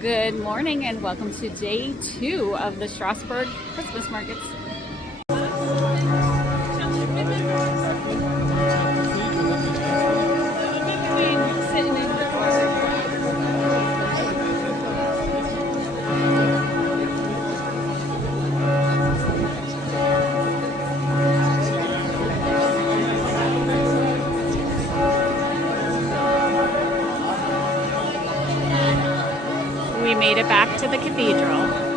Good morning and welcome to day 2 of the Strasbourg Christmas markets. We made it back to the cathedral.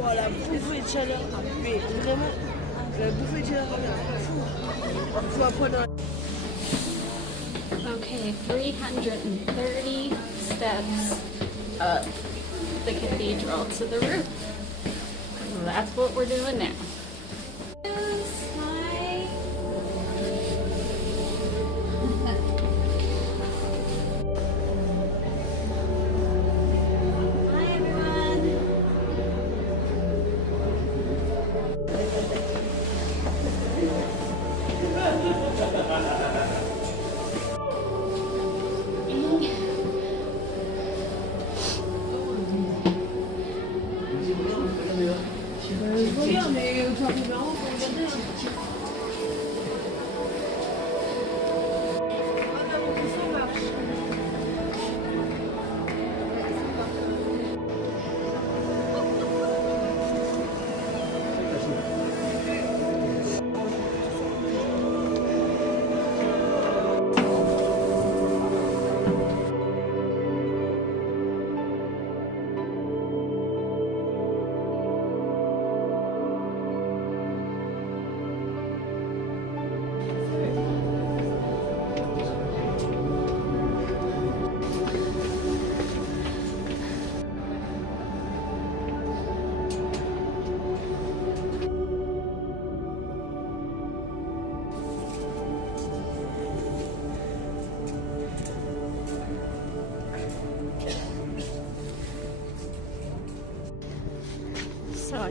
Wow, la bouffée de chaleur, mais vraiment, la bouffée de chaleur, faut apprendre. Okay, 330 steps up the cathedral to the roof. That's what we're doing now.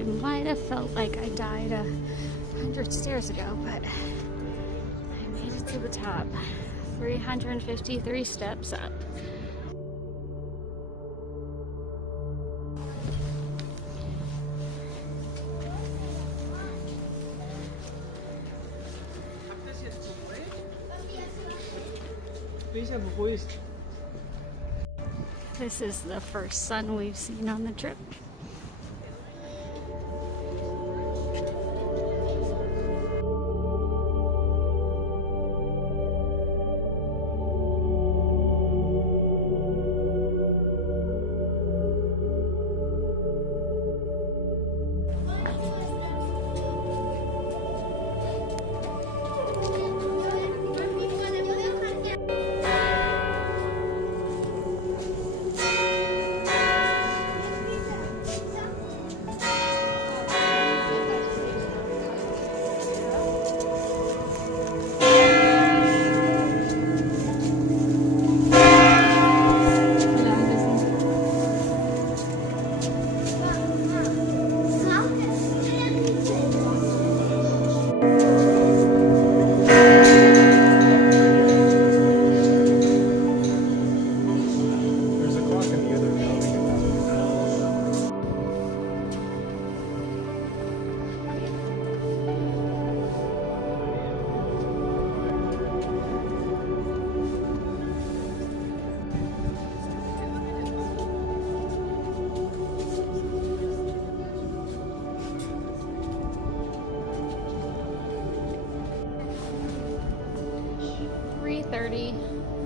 I might have felt like I died 100 stairs ago, but I made it to the top. 353 steps up. This is the first sun we've seen on the trip.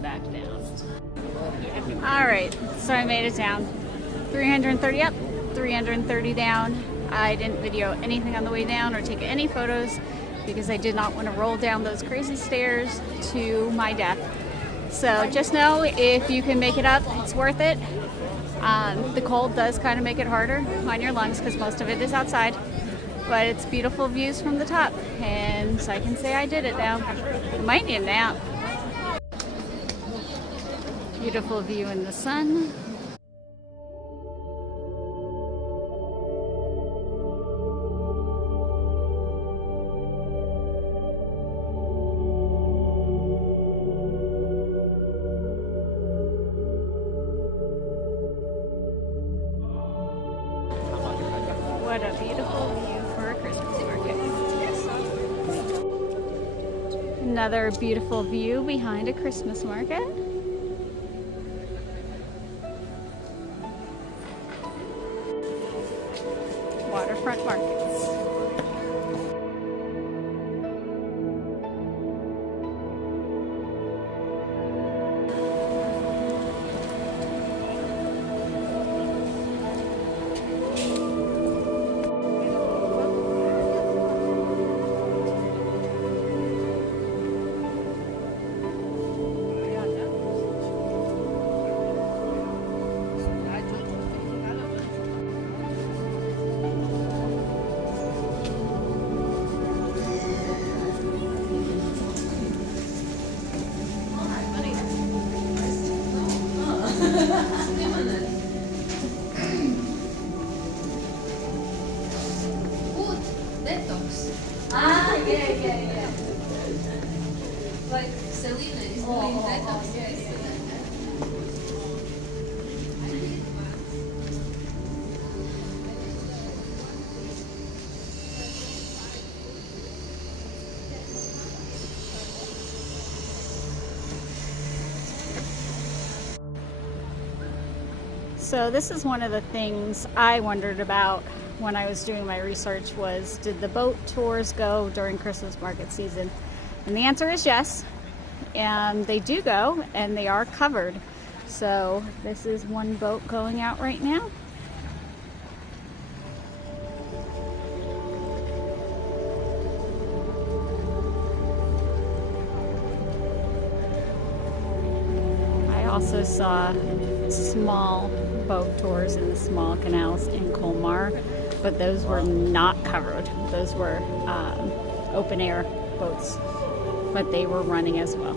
Back down. Alright, so I made it down. 330 up, 330 down. I didn't video anything on the way down or take any photos because I did not want to roll down those crazy stairs to my death. So just know if you can make it up, it's worth it. The cold does kind of make it harder on your lungs because most of it is outside. But it's beautiful views from the top, and so I can say I did it now. I might need a nap. Beautiful view in the sun. What a beautiful view for a Christmas market. Another beautiful view behind a Christmas market. Waterfront markets. Yeah. Like Selena is doing detox. So this is one of the things I wondered about when I was doing my research was, did the boat tours go during Christmas market season? And the answer is yes. And they do go, and they are covered. So this is one boat going out right now. I also saw small boat tours in the small canals in Colmar, but those were not covered. Those were open air boats, but they were running as well.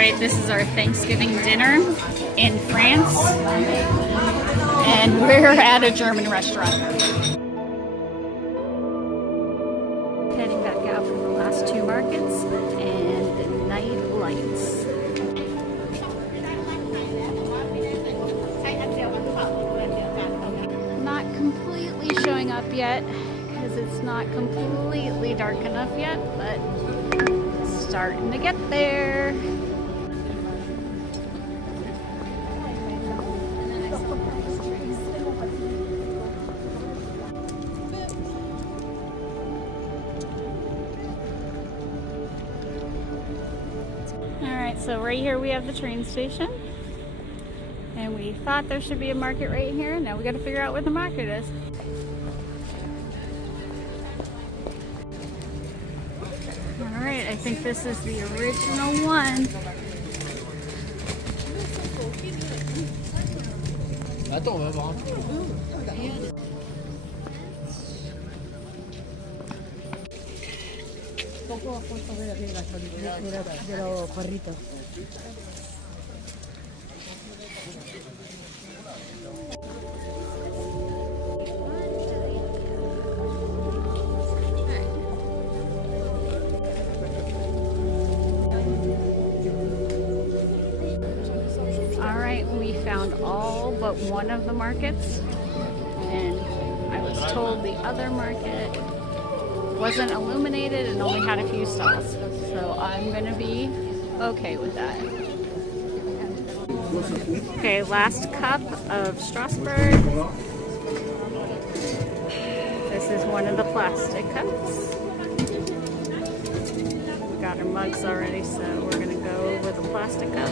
Alright, this is our Thanksgiving dinner in France, and we're at a German restaurant. Heading back out for the last two markets and the night lights. Not completely showing up yet, because it's not completely dark enough yet, but starting to get there. Alright, so right here we have the train station. And we thought there should be a market right here. Now we got to figure out where the market is. Alright, I think this is the original one. Attends, on va voir un peu. De los perritos. Alright, we found all but one of the markets, and I was told the other market wasn't illuminated and only had a few stalls, so I'm gonna be okay with that. Okay, last cup of Strasbourg. This is one of the plastic cups. We got our mugs already, so we're gonna go with a plastic cup.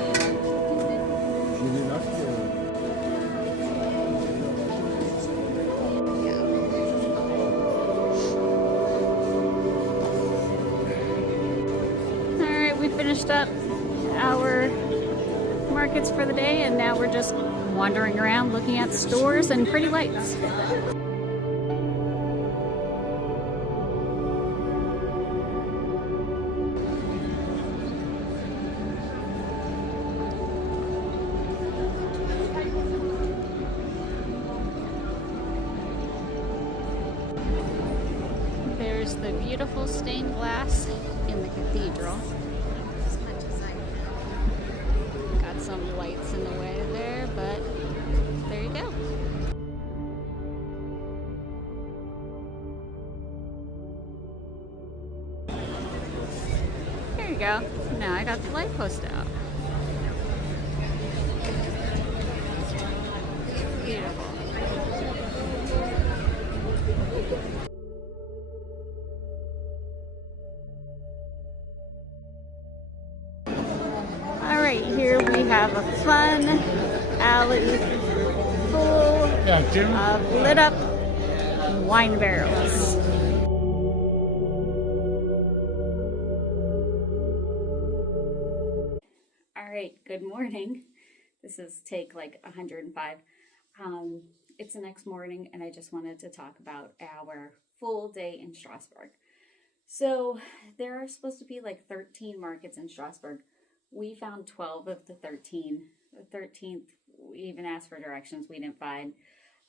Finished up our markets for the day, and now we're just wandering around looking at stores and pretty lights. There's the beautiful stained glass in the cathedral. Some lights in the way there, but there you go. There you go. Now I got the light post out. Beautiful. Here we have a fun alley full of lit up wine barrels. Alright, good morning. This is take like 105. It's the next morning, and I just wanted to talk about our full day in Strasbourg. So there are supposed to be like 13 markets in Strasbourg. We found 12 of the 13. The 13th, we even asked for directions. We didn't find.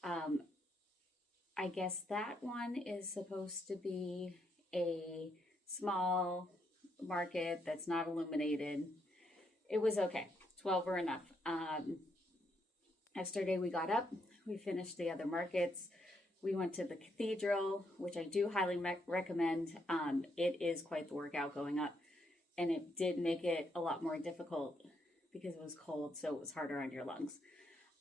I guess that one is supposed to be a small market that's not illuminated. It was okay. 12 were enough. Yesterday we got up. We finished the other markets. We went to the cathedral, which I do highly recommend. It is quite the workout going up. And it did make it a lot more difficult because it was cold, so it was harder on your lungs.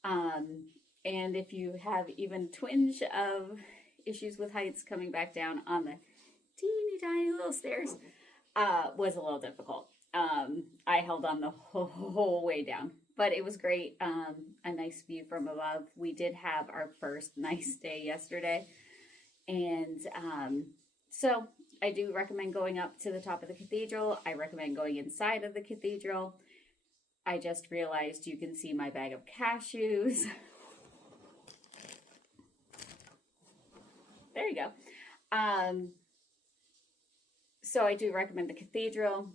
And if you have even twinge of issues with heights, coming back down on the teeny tiny little stairs was a little difficult. I held on the whole way down, but it was great. A nice view from above. We did have our first nice day yesterday. And so I do recommend going up to the top of the cathedral. I recommend going inside of the cathedral. I just realized you can see my bag of cashews. There you go. So I do recommend the cathedral.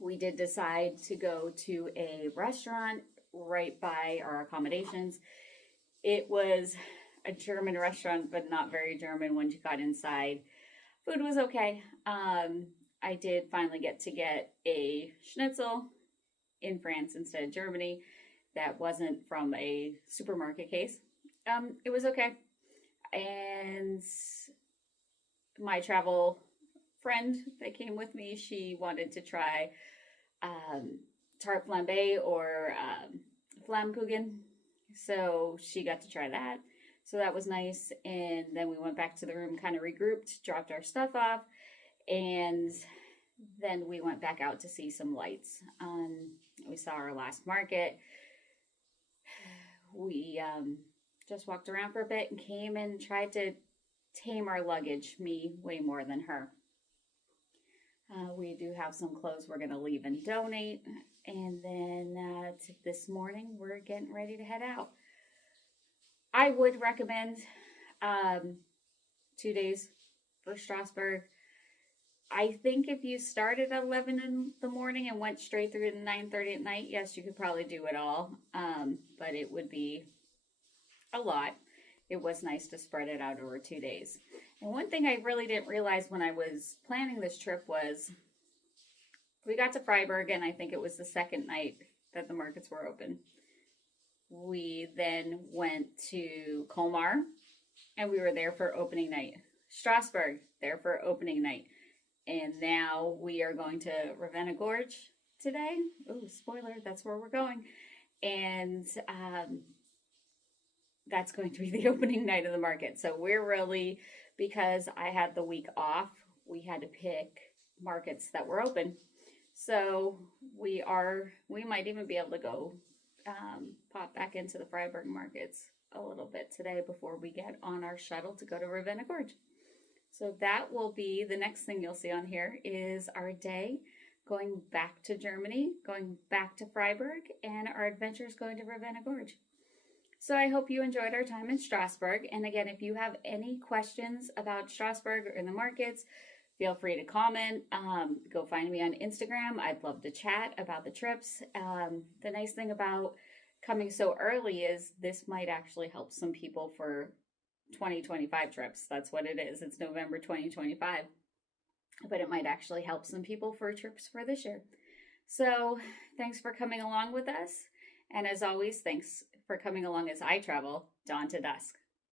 we did decide to go to a restaurant right by our accommodations. It was a German restaurant, but not very German once you got inside. Food was okay. I did finally get a schnitzel in France instead of Germany that wasn't from a supermarket case. It was okay. And my travel friend that came with me, she wanted to try tart flambe or flammkuchen. So she got to try that. So that was nice. And then we went back to the room, kind of regrouped, dropped our stuff off, and then we went back out to see some lights. We saw our last market. We just walked around for a bit and came and tried to tame our luggage, me way more than her. We do have some clothes we're going to leave and donate. And then this morning, we're getting ready to head out. I would recommend 2 days for Strasbourg. I think if you started at 11 in the morning and went straight through to 9:30 at night, yes, you could probably do it all. But it would be a lot. It was nice to spread it out over 2 days. And one thing I really didn't realize when I was planning this trip was we got to Freiburg, and I think it was the second night that the markets were open. We then went to Colmar, and we were there for opening night. Strasbourg, there for opening night. And now we are going to Ravenna Gorge today. Oh, spoiler, that's where we're going. And that's going to be the opening night of the market. So we're really, because I had the week off, we had to pick markets that were open. So we might even be able to go pop back into the Freiburg markets a little bit today before we get on our shuttle to go to Ravenna Gorge. So that will be the next thing you'll see on here is our day going back to Germany, going back to Freiburg, and our adventures going to Ravenna Gorge. So I hope you enjoyed our time in Strasbourg. And again, if you have any questions about Strasbourg or the markets, feel free to comment. Go find me on Instagram. I'd love to chat about the trips. The nice thing about coming so early is this might actually help some people for 2025 trips. That's what it is. It's November 2025. But it might actually help some people for trips for this year. So thanks for coming along with us. And as always, thanks for coming along as I travel dawn to dusk.